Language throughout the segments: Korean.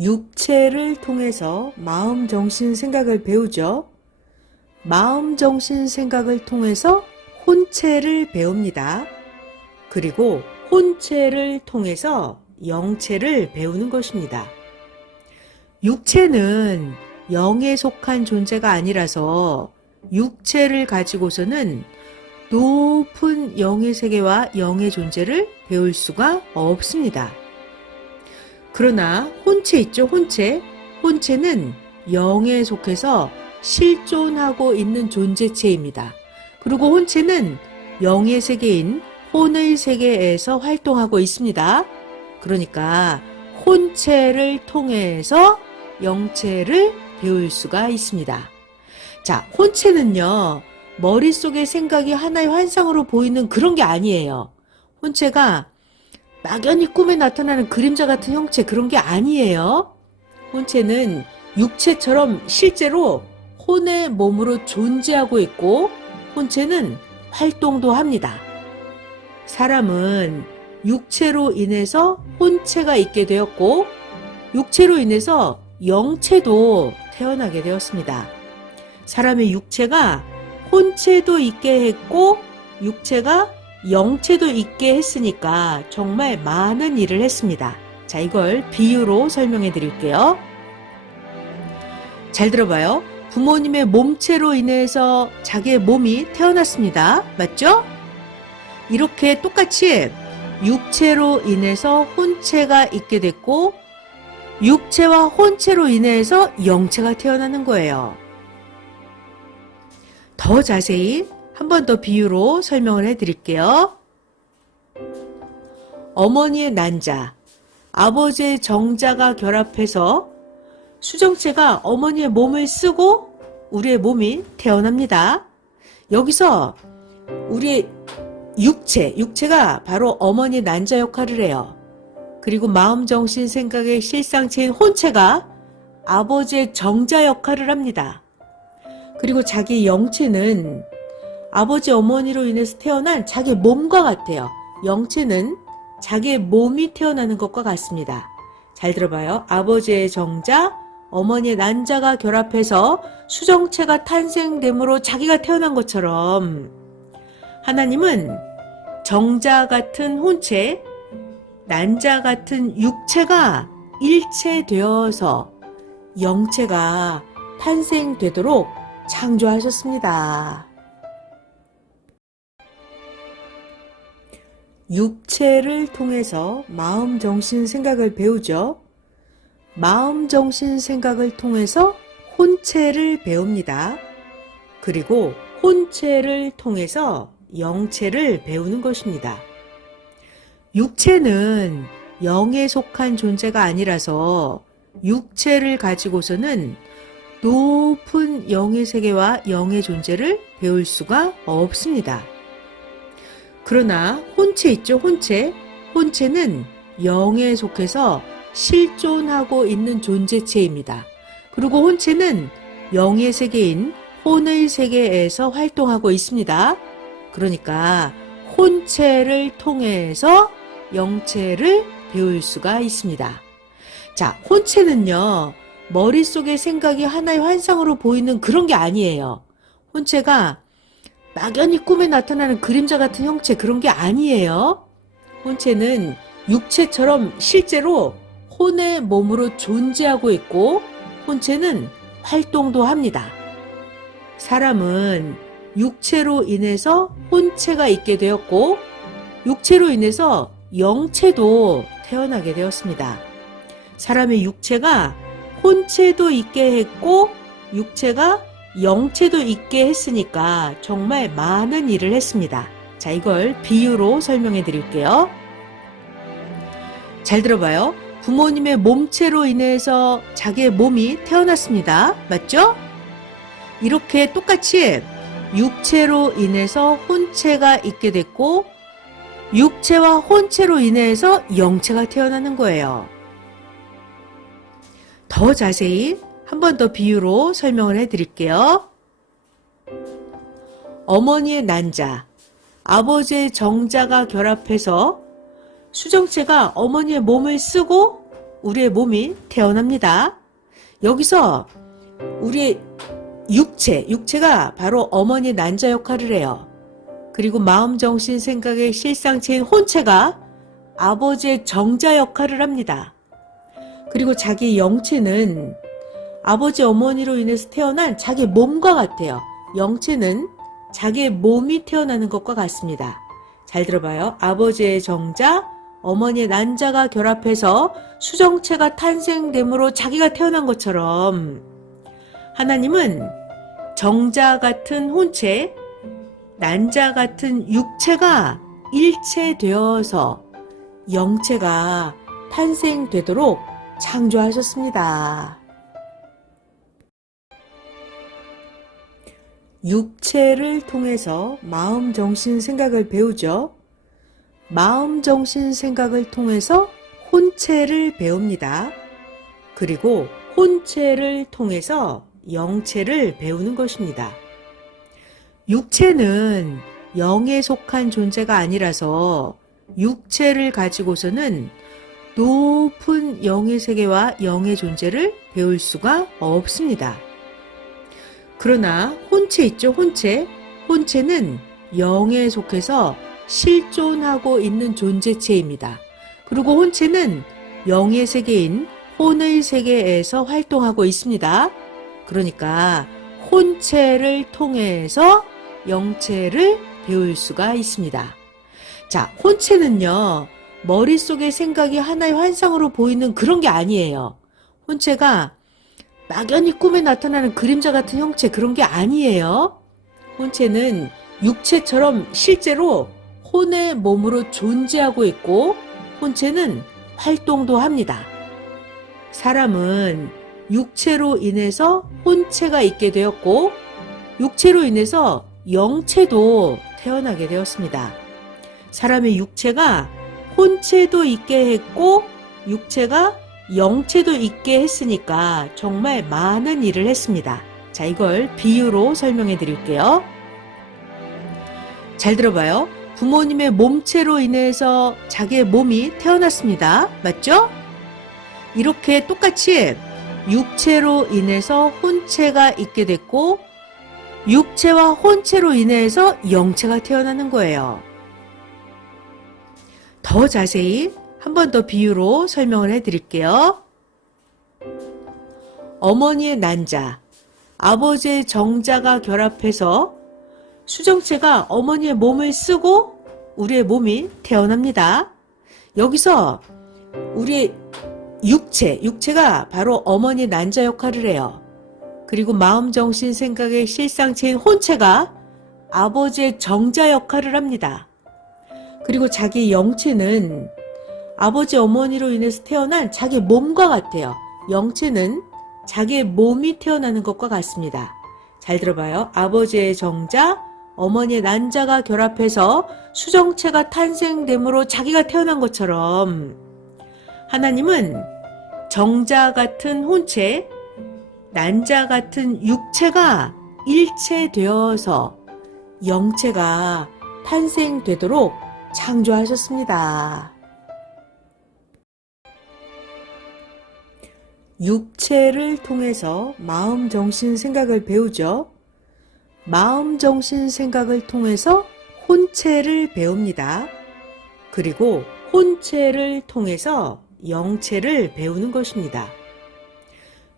육체를 통해서 마음, 정신, 생각을 배우죠. 마음, 정신, 생각을 통해서 혼체를 배웁니다. 그리고 혼체를 통해서 영체를 배우는 것입니다. 육체는 영에 속한 존재가 아니라서 육체를 가지고서는 높은 영의 세계와 영의 존재를 배울 수가 없습니다. 그러나 혼체 있죠, 혼체. 혼체는 영에 속해서 실존하고 있는 존재체입니다. 그리고 혼체는 영의 세계인 혼의 세계에서 활동하고 있습니다. 그러니까 혼체를 통해서 영체를 배울 수가 있습니다. 자, 혼체는요, 머릿속의 생각이 하나의 환상으로 보이는 그런 게 아니에요. 혼체가 막연히 꿈에 나타나는 그림자 같은 형체, 그런 게 아니에요. 혼체는 육체처럼 실제로 혼의 몸으로 존재하고 있고 혼체는 활동도 합니다. 사람은 육체로 인해서 혼체가 있게 되었고 육체로 인해서 영체도 태어나게 되었습니다. 사람의 육체가 혼체도 있게 했고 육체가 영체도 있게 했으니까 정말 많은 일을 했습니다. 자, 이걸 비유로 설명해 드릴게요. 잘 들어봐요. 부모님의 몸체로 인해서 자기의 몸이 태어났습니다. 맞죠? 이렇게 똑같이 육체로 인해서 혼체가 있게 됐고 육체와 혼체로 인해서 영체가 태어나는 거예요. 더 자세히 한 번 더 비유로 설명을 해드릴게요. 어머니의 난자, 아버지의 정자가 결합해서 수정체가 어머니의 몸을 쓰고 우리의 몸이 태어납니다. 여기서 우리의 육체가 바로 어머니의 난자 역할을 해요. 그리고 마음, 정신, 생각의 실상체인 혼체가 아버지의 정자 역할을 합니다. 그리고 자기 영체는 아버지, 어머니로 인해서 태어난 자기 몸과 같아요. 영체는 자기의 몸이 태어나는 것과 같습니다. 잘 들어봐요. 아버지의 정자, 어머니의 난자가 결합해서 수정체가 탄생됨으로 자기가 태어난 것처럼 하나님은 정자 같은 혼체, 난자 같은 육체가 일체되어서 영체가 탄생되도록 창조하셨습니다. 육체를 통해서 마음, 정신, 생각을 배우죠. 마음, 정신, 생각을 통해서 혼체를 배웁니다. 그리고 혼체를 통해서 영체를 배우는 것입니다. 육체는 영에 속한 존재가 아니라서 육체를 가지고서는 높은 영의 세계와 영의 존재를 배울 수가 없습니다. 그러나 혼체 있죠, 혼체. 혼체는 영에 속해서 실존하고 있는 존재체입니다. 그리고 혼체는 영의 세계인 혼의 세계에서 활동하고 있습니다. 그러니까 혼체를 통해서 영체를 배울 수가 있습니다. 자, 혼체는요, 머릿속의 생각이 하나의 환상으로 보이는 그런 게 아니에요. 혼체가 막연히 꿈에 나타나는 그림자 같은 형체, 그런 게 아니에요. 혼체는 육체처럼 실제로 혼의 몸으로 존재하고 있고 혼체는 활동도 합니다. 사람은 육체로 인해서 혼체가 있게 되었고 육체로 인해서 영체도 태어나게 되었습니다. 사람의 육체가 혼체도 있게 했고 육체가 영체도 있게 했으니까 정말 많은 일을 했습니다. 자, 이걸 비유로 설명해 드릴게요. 잘 들어봐요. 부모님의 몸체로 인해서 자기의 몸이 태어났습니다. 맞죠? 이렇게 똑같이 육체로 인해서 혼체가 있게 됐고 육체와 혼체로 인해서 영체가 태어나는 거예요. 더 자세히 한 번 더 비유로 설명을 해드릴게요. 어머니의 난자, 아버지의 정자가 결합해서 수정체가 어머니의 몸을 쓰고 우리의 몸이 태어납니다. 여기서 우리의 육체가 바로 어머니 난자 역할을 해요. 그리고 마음, 정신, 생각의 실상체인 혼체가 아버지의 정자 역할을 합니다. 그리고 자기 영체는 아버지, 어머니로 인해서 태어난 자기 몸과 같아요. 영체는 자기의 몸이 태어나는 것과 같습니다. 잘 들어봐요. 아버지의 정자, 어머니의 난자가 결합해서 수정체가 탄생됨으로 자기가 태어난 것처럼 하나님은 정자 같은 혼체, 난자 같은 육체가 일체되어서 영체가 탄생되도록 창조하셨습니다. 육체를 통해서 마음, 정신, 생각을 배우죠. 마음, 정신, 생각을 통해서 혼체를 배웁니다. 그리고 혼체를 통해서 영체를 배우는 것입니다. 육체는 영에 속한 존재가 아니라서 육체를 가지고서는 높은 영의 세계와 영의 존재를 배울 수가 없습니다. 그러나 혼체 있죠, 혼체. 혼체는 영에 속해서 실존하고 있는 존재체입니다. 그리고 혼체는 영의 세계인 혼의 세계에서 활동하고 있습니다. 그러니까 혼체를 통해서 영체를 배울 수가 있습니다. 자, 혼체는요, 머릿속의 생각이 하나의 환상으로 보이는 그런 게 아니에요. 혼체가 막연히 꿈에 나타나는 그림자 같은 형체, 그런 게 아니에요. 혼체는 육체처럼 실제로 혼의 몸으로 존재하고 있고 혼체는 활동도 합니다. 사람은 육체로 인해서 혼체가 있게 되었고 육체로 인해서 영체도 태어나게 되었습니다. 사람의 육체가 혼체도 있게 했고 육체가 영체도 있게 했으니까 정말 많은 일을 했습니다. 자, 이걸 비유로 설명해 드릴게요. 잘 들어봐요. 부모님의 몸체로 인해서 자기의 몸이 태어났습니다. 맞죠? 이렇게 똑같이 육체로 인해서 혼체가 있게 됐고 육체와 혼체로 인해서 영체가 태어나는 거예요. 더 자세히 한 번 더 비유로 설명을 해드릴게요. 어머니의 난자, 아버지의 정자가 결합해서 수정체가 어머니의 몸을 쓰고 우리의 몸이 태어납니다. 여기서 우리의 육체가 바로 어머니의 난자 역할을 해요. 그리고 마음, 정신, 생각의 실상체인 혼체가 아버지의 정자 역할을 합니다. 그리고 자기 영체는 아버지, 어머니로 인해서 태어난 자기 몸과 같아요. 영체는 자기의 몸이 태어나는 것과 같습니다. 잘 들어봐요. 아버지의 정자, 어머니의 난자가 결합해서 수정체가 탄생됨으로 자기가 태어난 것처럼 하나님은 정자 같은 혼체, 난자 같은 육체가 일체되어서 영체가 탄생되도록 창조하셨습니다. 육체를 통해서 마음, 정신, 생각을 배우죠. 마음, 정신, 생각을 통해서 혼체를 배웁니다. 그리고 혼체를 통해서 영체를 배우는 것입니다.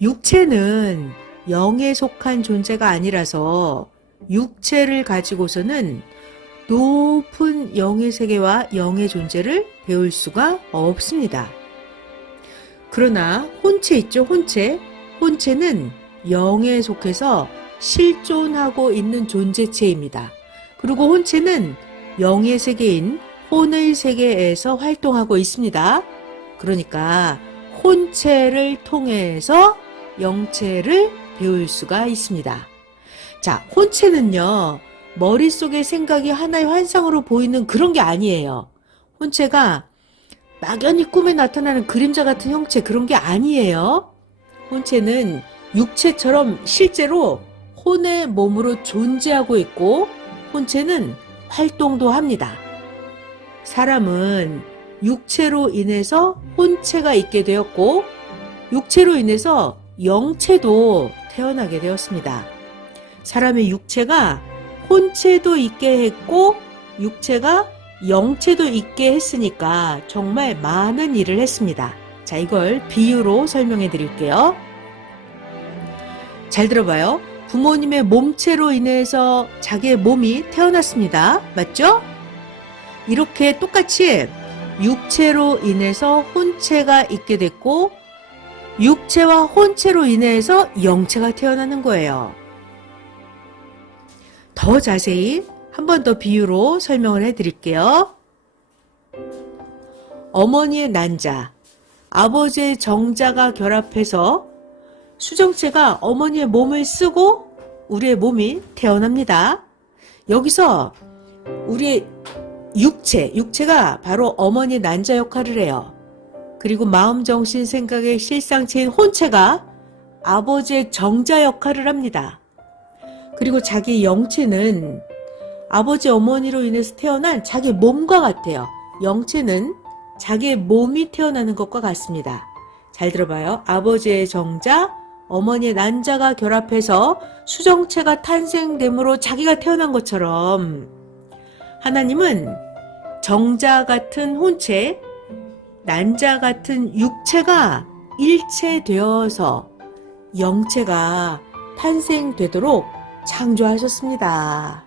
육체는 영에 속한 존재가 아니라서 육체를 가지고서는 높은 영의 세계와 영의 존재를 배울 수가 없습니다. 그러나 혼체 있죠, 혼체. 혼체는 영에 속해서 실존하고 있는 존재체입니다. 그리고 혼체는 영의 세계인 혼의 세계에서 활동하고 있습니다. 그러니까 혼체를 통해서 영체를 배울 수가 있습니다. 자, 혼체는요, 머릿속의 생각이 하나의 환상으로 보이는 그런 게 아니에요. 혼체가 막연히 꿈에 나타나는 그림자 같은 형체, 그런 게 아니에요. 혼체는 육체처럼 실제로 혼의 몸으로 존재하고 있고 혼체는 활동도 합니다. 사람은 육체로 인해서 혼체가 있게 되었고 육체로 인해서 영체도 태어나게 되었습니다. 사람의 육체가 혼체도 있게 했고 육체가 영체도 있게 했으니까 정말 많은 일을 했습니다. 자, 이걸 비유로 설명해 드릴게요. 잘 들어봐요. 부모님의 몸체로 인해서 자기의 몸이 태어났습니다. 맞죠? 이렇게 똑같이 육체로 인해서 혼체가 있게 됐고 육체와 혼체로 인해서 영체가 태어나는 거예요. 더 자세히 한 번 더 비유로 설명을 해드릴게요. 어머니의 난자, 아버지의 정자가 결합해서 수정체가 어머니의 몸을 쓰고 우리의 몸이 태어납니다. 여기서 우리의 육체가 바로 어머니의 난자 역할을 해요. 그리고 마음, 정신, 생각의 실상체인 혼체가 아버지의 정자 역할을 합니다. 그리고 자기 영체는 아버지, 어머니로 인해서 태어난 자기 몸과 같아요. 영체는 자기의 몸이 태어나는 것과 같습니다. 잘 들어봐요. 아버지의 정자, 어머니의 난자가 결합해서 수정체가 탄생됨으로 자기가 태어난 것처럼 하나님은 정자 같은 혼체, 난자 같은 육체가 일체되어서 영체가 탄생되도록 창조하셨습니다.